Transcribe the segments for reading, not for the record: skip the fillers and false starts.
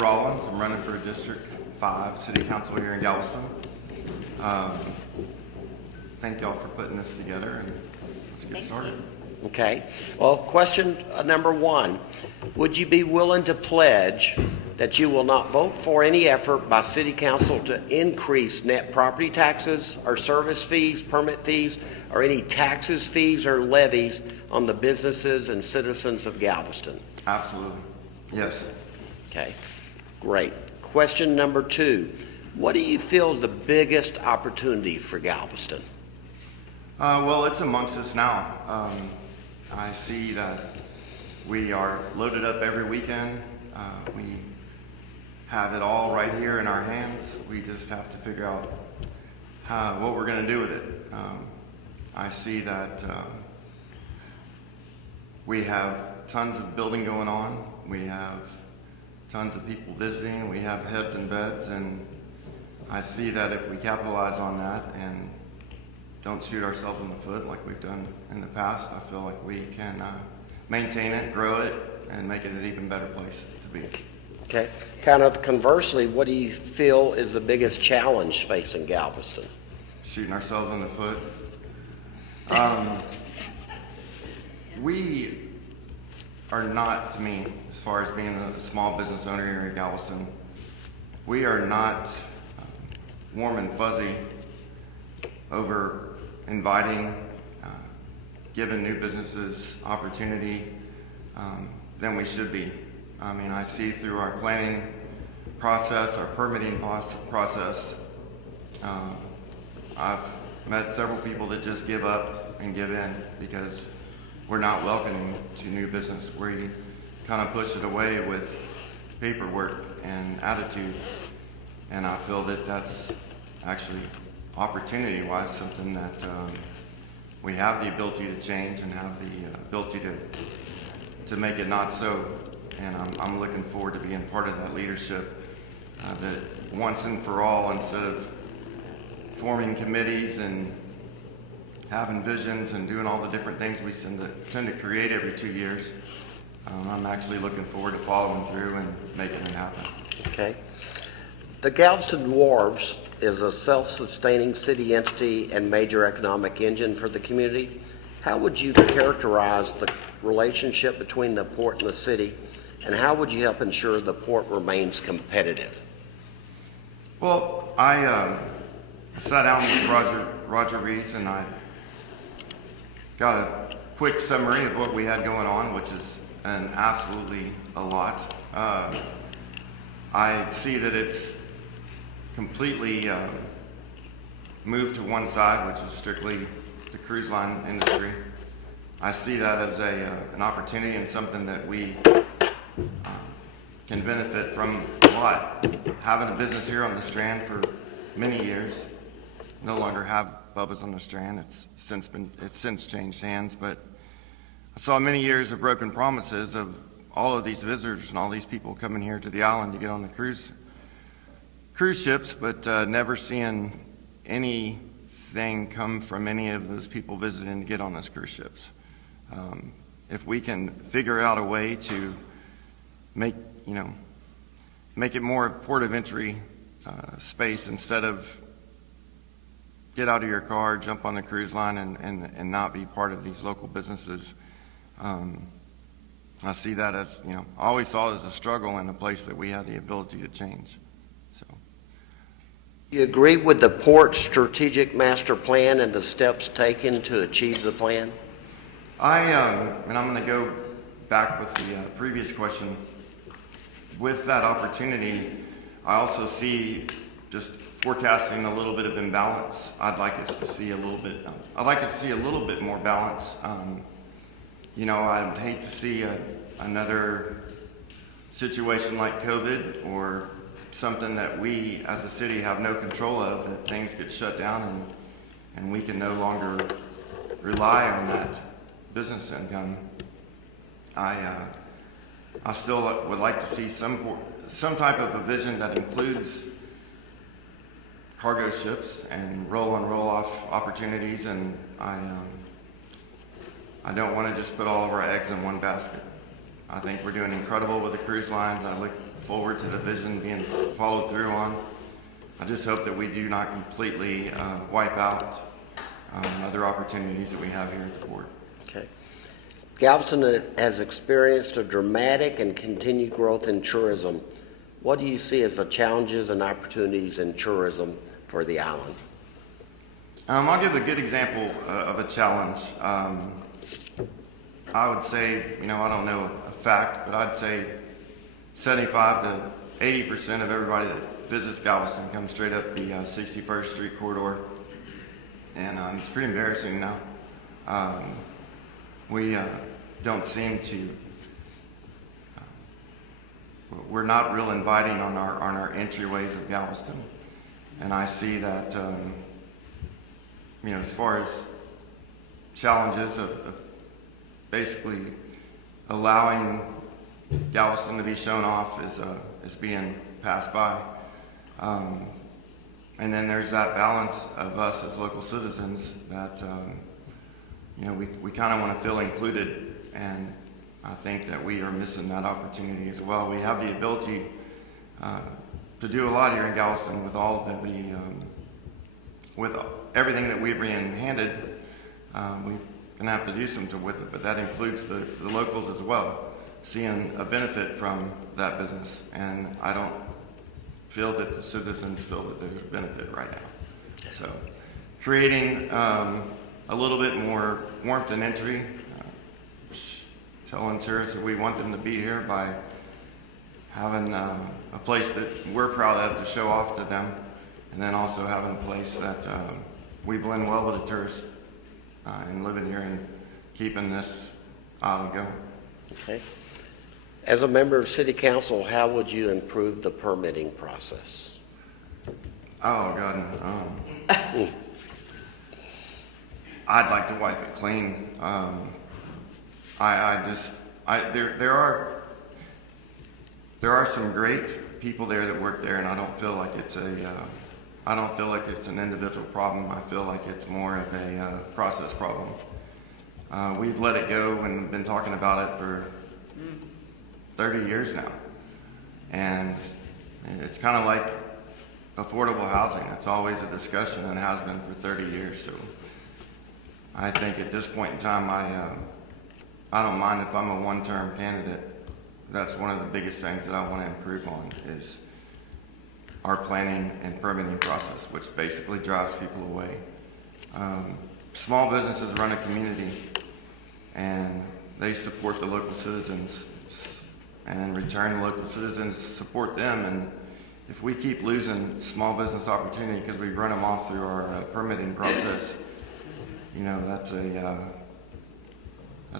Rawlins. I'm running for District 5 City Council here in Galveston. Thank y'all for putting this together, and let's get started. Okay. Well, question number one. Would you be willing to pledge that you will not vote for any effort by City Council to increase net property taxes or service fees, permit fees, or any taxes, fees, or levies on the businesses and citizens of Galveston? Absolutely. Yes. Okay. Great. Question number two. What do you feel is the biggest opportunity for Galveston? Well, it's amongst us now. I see that we are loaded up every weekend. We have it all right here in our hands. We just have to figure out what we're going to do with it. I see that we have tons of building going on. We have tons of people visiting. We have heads and beds, and I see that if we capitalize on that and don't shoot ourselves in the foot like we've done in the past, I feel like we can maintain it, grow it, and make it an even better place to be. Okay. Kind of conversely, what do you feel is the biggest challenge facing Galveston? Shooting ourselves in the foot. We are not, to me, as far as being a small business owner here in Galveston, we are not warm and fuzzy over inviting, giving new businesses opportunity than we should be. I mean, I see through our planning process, our permitting process, I've met several people that just give up and give in because we're not welcoming to new business. We kind of push it away with paperwork and attitude, and I feel that that's actually opportunity-wise something that we have the ability to change and have the ability to make it not so. And I'm looking forward to being part of that leadership that once and for all, instead of forming committees and having visions and doing all the different things we tend to create every 2 years, I'm actually looking forward to following through and making it happen. Okay. The Galveston Wharves is a self-sustaining city entity and major economic engine for the community. How would you characterize the relationship between the port and the city, and how would you help ensure the port remains competitive? Well, I sat down with Roger Reese, and I got a quick summary of what we had going on, which is absolutely a lot. I see that it's completely moved to one side, which is strictly the cruise line industry. I see that as an opportunity and something that we can benefit from a lot. Having a business here on the Strand for many years, no longer have Bubba's on the Strand. It's since changed hands, but I saw many years of broken promises of all of these visitors and all these people coming here to the island to get on the cruise ships, but never seeing anything come from any of those people visiting to get on those cruise ships. If we can figure out a way to make it more of port of entry space instead of get out of your car, jump on the cruise line, and not be part of these local businesses. I see that as, I always saw it as a struggle and a place that we had the ability to change. So, You agree with the port strategic master plan and the steps taken to achieve the plan? and I'm going to go back with the previous question. With that opportunity, I also see just forecasting a little bit of imbalance. I'd like us to see a little bit more balance. I'd hate to see another situation like COVID or something that we as a city have no control of, that things get shut down and we can no longer rely on that business income. I still would like to see some type of a vision that includes cargo ships and roll-on, roll-off opportunities, and I don't want to just put all of our eggs in one basket. I think we're doing incredible with the cruise lines. I look forward to the vision being followed through on. I just hope that we do not completely wipe out other opportunities that we have here at the port. Okay. Galveston has experienced a dramatic and continued growth in tourism. What do you see as the challenges and opportunities in tourism for the island? I'll give a good example of a challenge. I would say, I don't know a fact, but I'd say 75 to 80% of everybody that visits Galveston comes straight up the 61st Street corridor. And it's pretty embarrassing now. We don't seem to, we're not real inviting on our entryways of Galveston. And I see that, as far as challenges of basically allowing Galveston to be shown off as being passed by. And then there's that balance of us as local citizens that, we kind of want to feel included, and I think that we are missing that opportunity as well. We have the ability to do a lot here in Galveston with all of with everything that we've been handed. We're going to have to do something with it, but that includes the locals as well, seeing a benefit from that business. And I don't feel that the citizens feel that there's benefit right now. So creating a little bit more warmth and entry, telling tourists that we want them to be here by having a place that we're proud of to show off to them, and then also having a place that we blend well with the tourists and living here and keeping this island going. Okay. As a member of City Council, how would you improve the permitting process? Oh, God. I'd like to wipe it clean. There are some great people there that work there, and I don't feel like it's an individual problem. I feel like it's more of a process problem. We've let it go and been talking about it for 30 years now. And it's kind of like affordable housing. It's always a discussion and has been for 30 years. So I think at this point in time, I don't mind if I'm a one-term candidate. That's one of the biggest things that I want to improve on is our planning and permitting process, which basically drives people away. Small businesses run a community, and they support the local citizens, and in return, the local citizens support them. And if we keep losing small business opportunity because we run them off through our permitting process, that's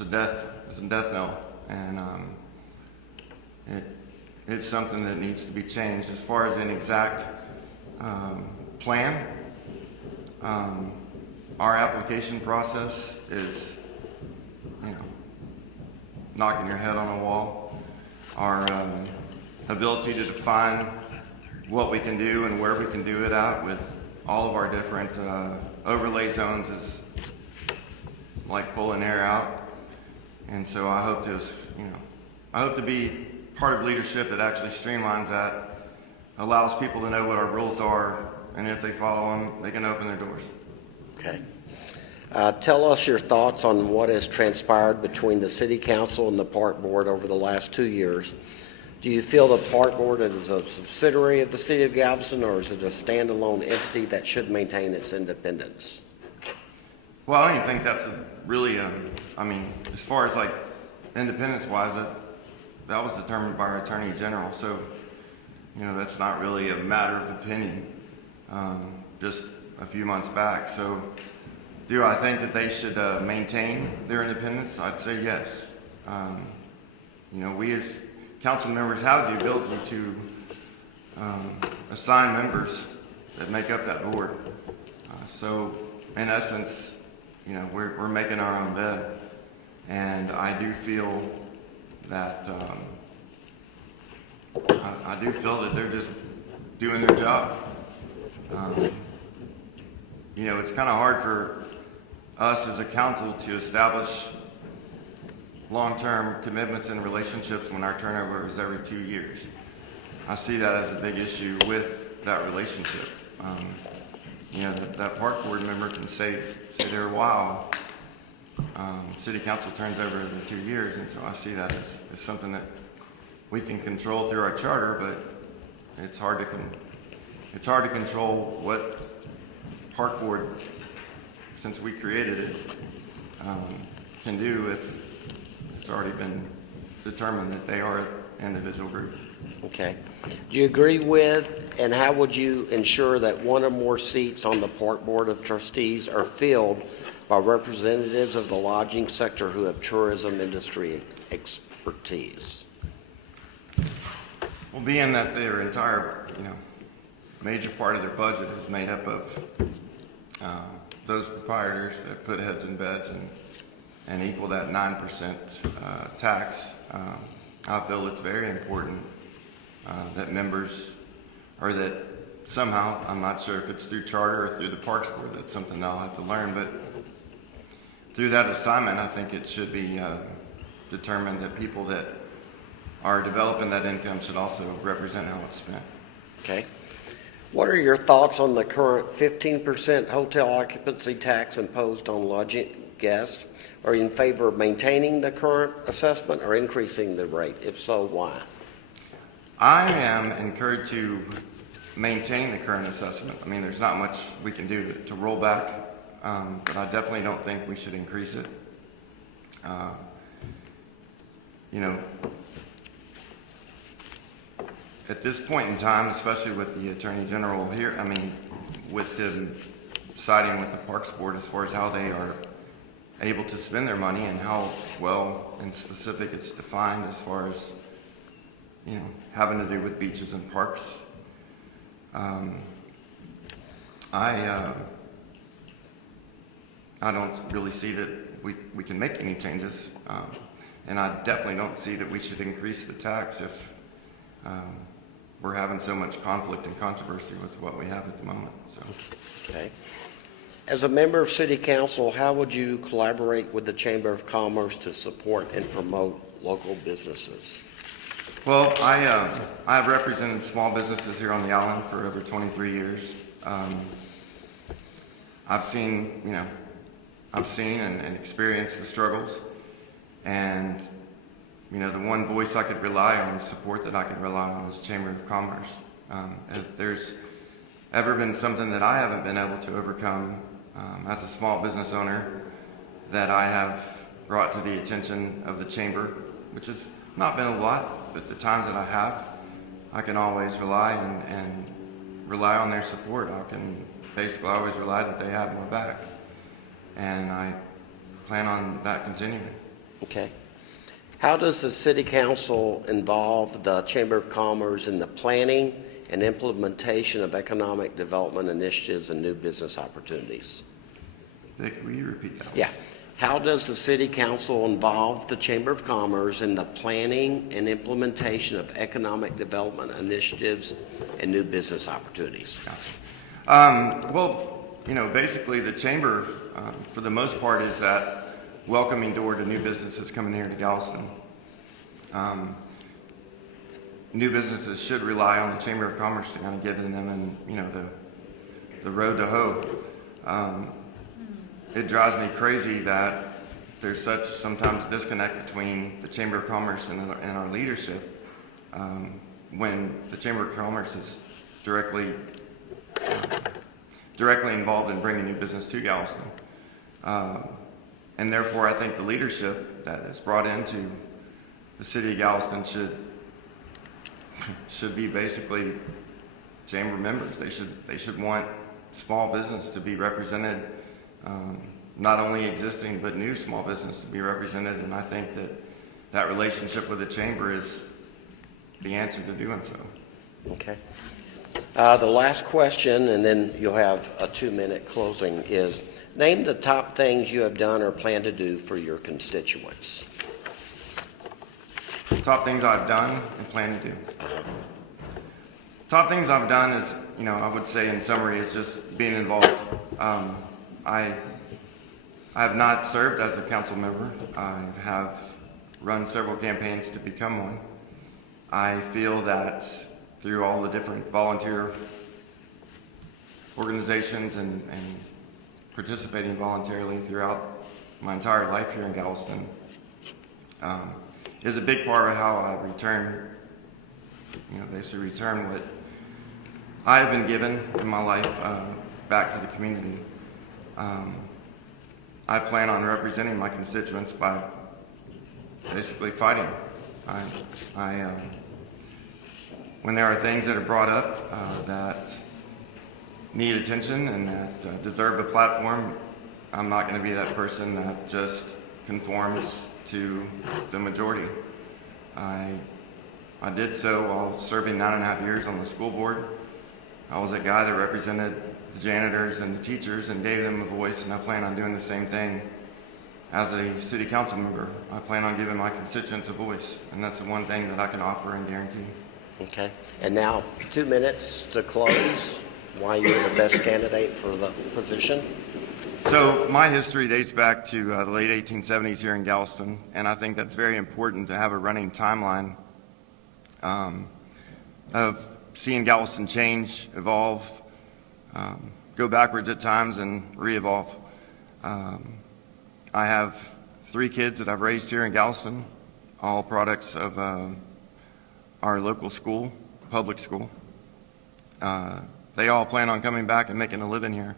a death knell, and it's something that needs to be changed. As far as an exact plan, our application process is, knocking your head on a wall. Our ability to define what we can do and where we can do it at with all of our different overlay zones is like pulling hair out. And so I hope to be part of leadership that actually streamlines that, allows people to know what our rules are, and if they follow them, they can open their doors. Okay. Tell us your thoughts on what has transpired between the City Council and the Park Board over the last 2 years. Do you feel the Park Board is a subsidiary of the City of Galveston, or is it a standalone entity that should maintain its independence? Well, I don't even think that's as far as like independence-wise, that was determined by our Attorney General. So, that's not really a matter of opinion, just a few months back. So, do I think that they should maintain their independence? I'd say yes. We as council members have the ability to assign members that make up that board. So, in essence, we're making our own bed, and I do feel that I do feel that they're just doing their job. It's kind of hard for us as a council to establish long-term commitments and relationships when our turnover is every 2 years. I see that as a big issue with that relationship. That park board member can stay there a while. City council turns over every 2 years, and so I see that as something that we can control through our charter, but it's hard to control what park board, since we created it, can do if it's already been determined that they are an individual group. Okay. Do you agree with, and how would you ensure that one or more seats on the Park Board of Trustees are filled by representatives of the lodging sector who have tourism industry expertise? Well, being that their entire, major part of their budget is made up of those proprietors that put heads in beds and equal that 9% tax, I feel it's very important that members, or that somehow, I'm not sure if it's through charter or through the Parks Board, that's something I'll have to learn, but through that assignment, I think it should be determined that people that are developing that income should also represent how it's spent. Okay. What are your thoughts on the current 15% hotel occupancy tax imposed on lodging guests? Are you in favor of maintaining the current assessment or increasing the rate? If so, why? I am encouraged to maintain the current assessment. I mean, there's not much we can do to roll back, but I definitely don't think we should increase it. At this point in time, especially with the Attorney General here, with him siding with the Parks Board as far as how they are able to spend their money and how well and specific it's defined as far as, having to do with beaches and parks. I don't really see that we can make any changes, and I definitely don't see that we should increase the tax if we're having so much conflict and controversy with what we have at the moment. So. Okay. As a member of City Council, how would you collaborate with the Chamber of Commerce to support and promote local businesses? Well, I have represented small businesses here on the island for over 23 years. I've seen and experienced the struggles, and the one voice I could rely on, support that I could rely on, is Chamber of Commerce. If there's ever been something that I haven't been able to overcome as a small business owner that I have brought to the attention of the Chamber, which has not been a lot, but the times that I have, I can always rely and rely on their support. I can basically always rely that they have my back, and I plan on that continuing. Okay. How does the City Council involve the Chamber of Commerce in the planning and implementation of economic development initiatives and new business opportunities? Vic, will you repeat that? Yeah. How does the City Council involve the Chamber of Commerce in the planning and implementation of economic development initiatives and new business opportunities? Basically the Chamber, for the most part, is that welcoming door to new businesses coming here to Galveston. New businesses should rely on the Chamber of Commerce to kind of give them the road to hoe. It drives me crazy that there's such sometimes disconnect between the Chamber of Commerce and our leadership when the Chamber of Commerce is directly involved in bringing new business to Galveston. And therefore, I think the leadership that is brought into the city of Galveston should be basically Chamber members. They should want small business to be represented, not only existing but new small business to be represented. And I think that relationship with the Chamber is the answer to doing so. Okay. The last question, and then you'll have a 2-minute closing, is name the top things you have done or plan to do for your constituents. Top things I've done and plan to do. Top things I've done is, I would say in summary, is just being involved. I have not served as a council member. I have run several campaigns to become one. I feel that through all the different volunteer organizations and participating voluntarily throughout my entire life here in Galveston is a big part of how I return, basically return what I have been given in my life back to the community. I plan on representing my constituents by basically fighting. When there are things that are brought up that need attention and that deserve a platform, I'm not going to be that person that just conforms to the majority. I did so while serving 9.5 years on the school board. I was a guy that represented the janitors and the teachers and gave them a voice, and I plan on doing the same thing as a city council member. I plan on giving my constituents a voice, and that's the one thing that I can offer and guarantee. Okay. And now 2 minutes to close. Why you're the best candidate for the position? So my history dates back to the late 1870s here in Galveston, and I think that's very important to have a running timeline of seeing Galveston change, evolve, go backwards at times, and re-evolve. I have 3 kids that I've raised here in Galveston, all products of our local school, public school. They all plan on coming back and making a living here.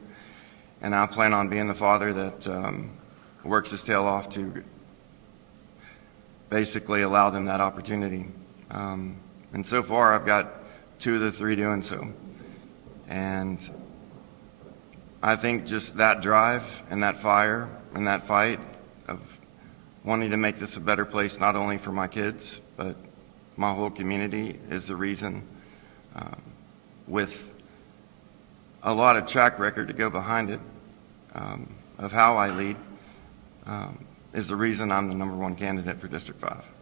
And I plan on being the father that works his tail off to basically allow them that opportunity. And so far, I've got 2 of the 3 doing so. And I think just that drive and that fire and that fight of wanting to make this a better place, not only for my kids, but my whole community, is the reason, with a lot of track record to go behind it, of how I lead, is the reason I'm the #1 candidate for District 5.